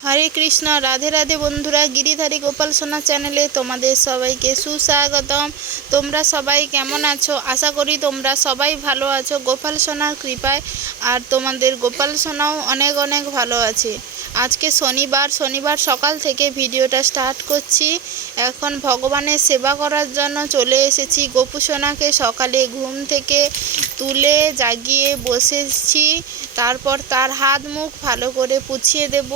হরে কৃষ্ণ, রাধে রাধে বন্ধুরা, গিরিধারী গোপাল সোনা চ্যানেলে তোমাদের সবাইকে সুস্বাগতম। তোমরা সবাই কেমন আছো? আশা করি তোমরা সবাই ভালো আছো। গোপাল সোনার কৃপায় আর তোমাদের গোপাল সোনাও অনেক অনেক ভালো আছে। আজকে শনিবার শনিবার সকাল থেকে ভিডিওটা স্টার্ট করছি। এখন ভগবানের সেবা করার জন্য চলে এসেছি। গোপু সোনাকে সকালে ঘুম থেকে তুলে জাগিয়ে বসেছি। তারপর তার হাত মুখ ভালো করে পুছিয়ে দেব।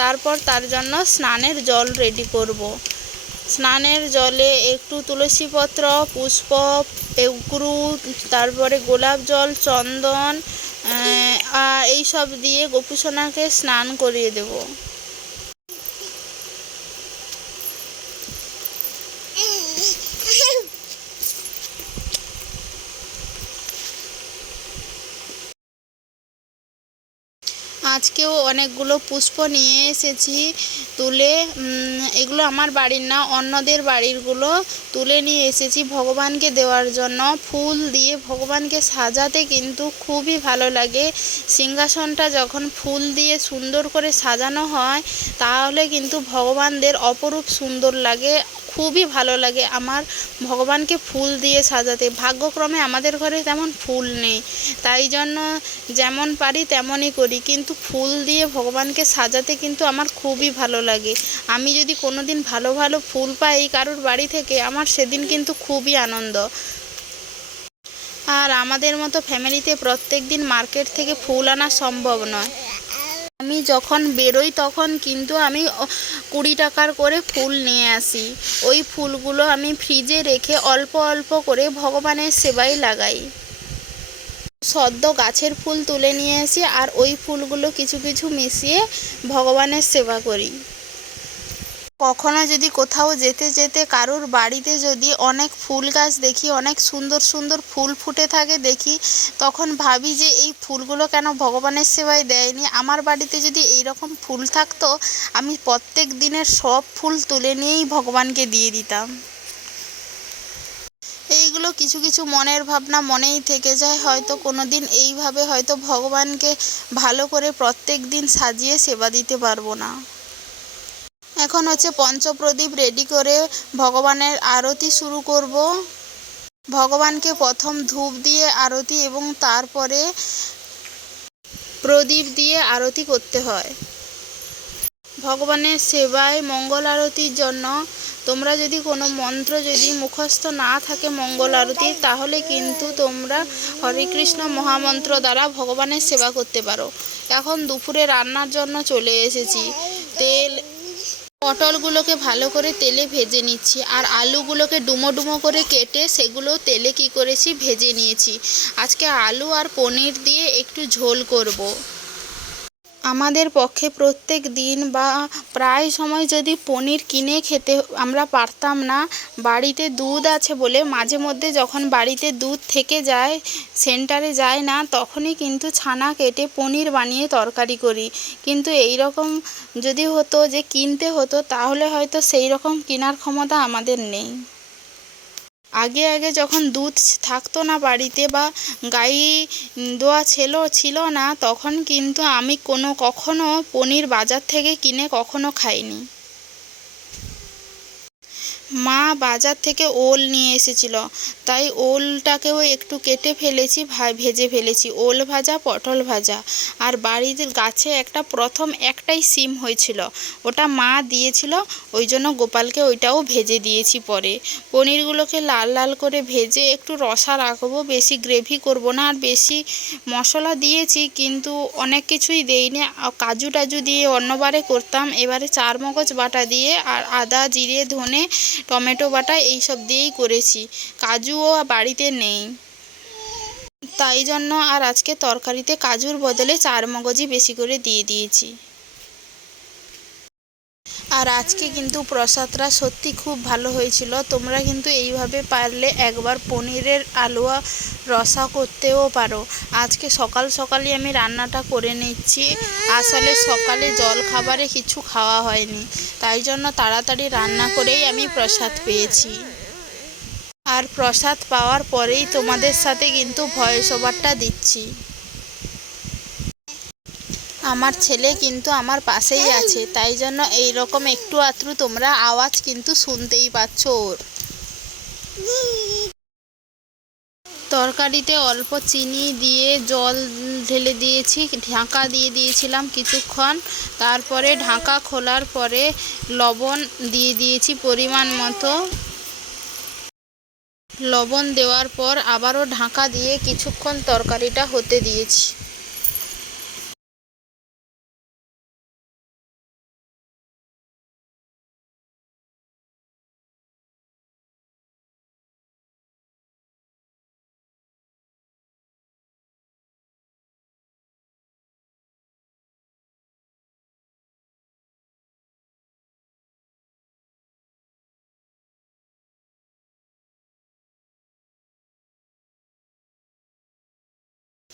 তারপর তার জন্য স্নানের জল রেডি করব। স্নানের জলে একটু তুলসীপত্র, পুষ্প পেউকুরু তারপরে গোলাপ জল, চন্দন এইসব দিয়ে গোপুসোনাকে স্নান করিয়ে দেব আজকেও অনেকগুলো পুষ্প নিয়ে এসেছি তুলে এগুলো আমার বাড়ির না, অন্যদের বাড়িরগুলো তুলে নিয়ে এসেছি ভগবানকে দেওয়ার জন্য। ফুল দিয়ে ভগবানকে সাজাতে কিন্তু খুবই ভালো লাগে। সিংহাসনটা যখন ফুল দিয়ে সুন্দর করে সাজানো হয়, তাহলে কিন্তু ভগবানদের অপরূপ সুন্দর লাগে। খুবই ভালো লাগে। আমার ভগবানকে ফুল দিয়ে সাজাতে। ভাগ্যক্রমে আমাদের ঘরে তেমন ফুল নেই। তাই জন্য যেমন পারি তেমনই করি। কিন্তু ফুল দিয়ে ভগবানকে সাজাতে কিন্তু আমার খুবই ভালো লাগে। আমি যদি কোনো দিন ভালো ভালো ফুল পাই কারোর বাড়ি থেকে, আমার সেদিন কিন্তু খুবই আনন্দ। আর আমাদের মতো ফ্যামিলিতে প্রত্যেক দিন মার্কেট থেকে ফুল আনা সম্ভব নয়। আমি যখন বেরোই তখন কিন্তু আমি কুড়ি টাকার করে ফুল নিয়ে আসি। ওই ফুলগুলো আমি ফ্রিজে রেখে অল্প অল্প করে ভগবানের সেবাই লাগাই। সদ্য গাছের ফুল তুলে নিয়ে আসি আর ওই ফুলগুলো কিছু কিছু মিশিয়ে ভগবানের সেবা করি। কখনো যদি কোথাও যেতে যেতে কারোর বাড়িতে যদি অনেক ফুল গাছ দেখি, অনেক সুন্দর সুন্দর ফুল ফুটে থাকে দেখি, তখন ভাবি যে এই ফুলগুলো কেন ভগবানের সেবায় দেয়নি? আমার বাড়িতে যদি এই রকম ফুল থাকতো, আমি প্রত্যেক দিনের সব ফুল তুলে নিয়েই ভগবানকে দিয়ে দিতাম। এইগুলো কিছু কিছু মনের ভাবনা মনেই থেকে যায়। হয়তো কোনো দিন এইভাবে হয়তো ভগবানকে ভালো করে প্রত্যেক দিন সাজিয়ে সেবা দিতে পারব না। এখন হচ্ছে পঞ্চপ্রদীপ রেডি করে ভগবানের আরতি শুরু করব। ভগবানকে প্রথম ধূপ দিয়ে আরতি এবং তারপরে প্রদীপ দিয়ে আরতি করতে হয়। ভগবানের সেবায় মঙ্গল আরতির জন্য তোমরা যদি কোনো মন্ত্র যদি মুখস্থ না থাকে মঙ্গল আরতি, তাহলে কিন্তু তোমরা হরে কৃষ্ণ মহামন্ত্র দ্বারা ভগবানের সেবা করতে পারো। এখন দুপুরে রান্নার জন্য চলে এসেছি। তেল পটলগুলোকে ভালো করে তেলে ভেজে নিচ্ছি আর আলুগুলোকে ডুমো ডুমো করে কেটে সেগুলো তেলে কি করেছি ভেজে নিয়েছি আজকে আলু আর পনির দিয়ে একটু ঝোল করব। আমাদের পক্ষে প্রত্যেক দিন বা প্রায় সময় যদি পনির কিনে খেতে আমরা পারতাম না, বাড়িতে দুধ আছে বলে মাঝে মধ্যে যখন বাড়িতে দুধ থেকে যায়, সেন্টারে যায় না, তখনই কিন্তু ছানা কেটে পনির বানিয়ে তরকারি করি। কিন্তু এই রকম যদি হতো যে কিনতে হতো, তাহলে হয়তো সেই রকম কেনার ক্ষমতা আমাদের নেই। আগে আগে যখন দুধ থাকতো না বাড়িতে বা গাই দোয়া ছিল ছিল না, তখন কিন্তু আমি কোনো কখনো পনির বাজার থেকে কিনে কখনো খাইনি। মা বাজার থেকে ওল নিয়ে এসেছিল। তাই ওলটাকেও একটু কেটে ফেলেছি ভেজে ফেলেছি। ওল ভাজা, পটল ভাজা। আর বাড়ির গাছে একটা প্রথম একটাই সিম হয়েছিল। ওটা মা দিয়েছিল, ওই জন্য গোপালকে ওইটাও ভেজে দিয়েছি পরে। পনিরগুলোকে লাল লাল করে ভেজে একটু রসা রাখব, বেশি গ্রেভি করব না। আর বেশি মশলা দিয়েছি, কিন্তু অনেক কিছুই দেইনি। কাজু টাজু দিয়ে অন্যবারে করতাম। এবারে চার মগজ বাটা দিয়ে আর আদা, জিরে, ধনে টমেটো বাটা এই সব দিয়েই করেছি। কাজুও বাড়িতে নেই। তাই জন্য আর আজকে তরকারিতে কাজুর বদলে চার মগজই বেশি করে দিয়ে দিয়েছি। আর আজকে কিন্তু প্রসাদটা সত্যি খুব ভালো হয়েছিল। তোমরা কিন্তু এইভাবে পারলে একবার পনিরের আলুয়া রসা করতেও পারো। আজকে সকাল সকালই আমি রান্নাটা করে নিচ্ছি। আসলে সকালে জল খাবারে কিছু খাওয়া হয়নি। তাই জন্য তাড়াতাড়ি রান্না করেই আমি প্রসাদ পেয়েছি। আর প্রসাদ পাওয়ার পরেই তোমাদের সাথে কিন্তু ভয়েস ওভারটা দিচ্ছি। আমার ছেলে কিন্তু আমার পাশেই আছে, তাই জন্য এই রকম একটু আত্রু তোমরা আওয়াজ কিন্তু শুনতেই পাচ্ছ ওর। তরকারিতে অল্প চিনি দিয়ে জল ঢেলে দিয়েছি, ঢাকা দিয়ে দিয়েছিলাম কিছুক্ষণ। তারপরে ঢাকা খোলার পরে লবণ দিয়ে দিয়েছি পরিমাণ মতো। লবণ দেওয়ার পর আবারও ঢাকা দিয়ে কিছুক্ষণ তরকারিটা হতে দিয়েছি।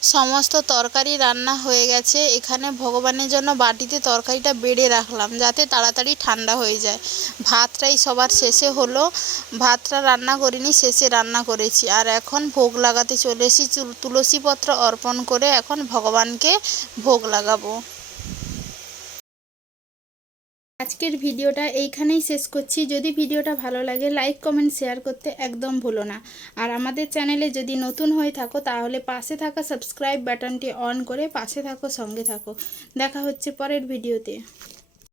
সমস্ত তরকারি রান্না হয়ে গেছে। এখানে ভগবানের জন্য বাটিতে তরকারিটা বেড়ে রাখলাম যাতে তাড়াতাড়ি ঠান্ডা হয়ে যায়। ভাতটাই সবার শেষে হলো। ভাতটা রান্না করিনি, শেষে রান্না করেছি। আর এখন ভোগ লাগাতে চলে এসেছি। তুলসীপত্র অর্পণ করে এখন ভগবানকে ভোগ লাগাবো। আজকের ভিডিওটা এইখানেই শেষ করছি। যদি ভিডিওটা ভালো লাগে লাইক কমেন্ট শেয়ার করতে একদম ভুলো না। আর আমাদের চ্যানেলে যদি নতুন হয়ে থাকো, তাহলে পাশে থাকা সাবস্ক্রাইব বাটনটি অন করে পাশে থাকো, সঙ্গে থাকো। দেখা হচ্ছে পরের ভিডিওতে।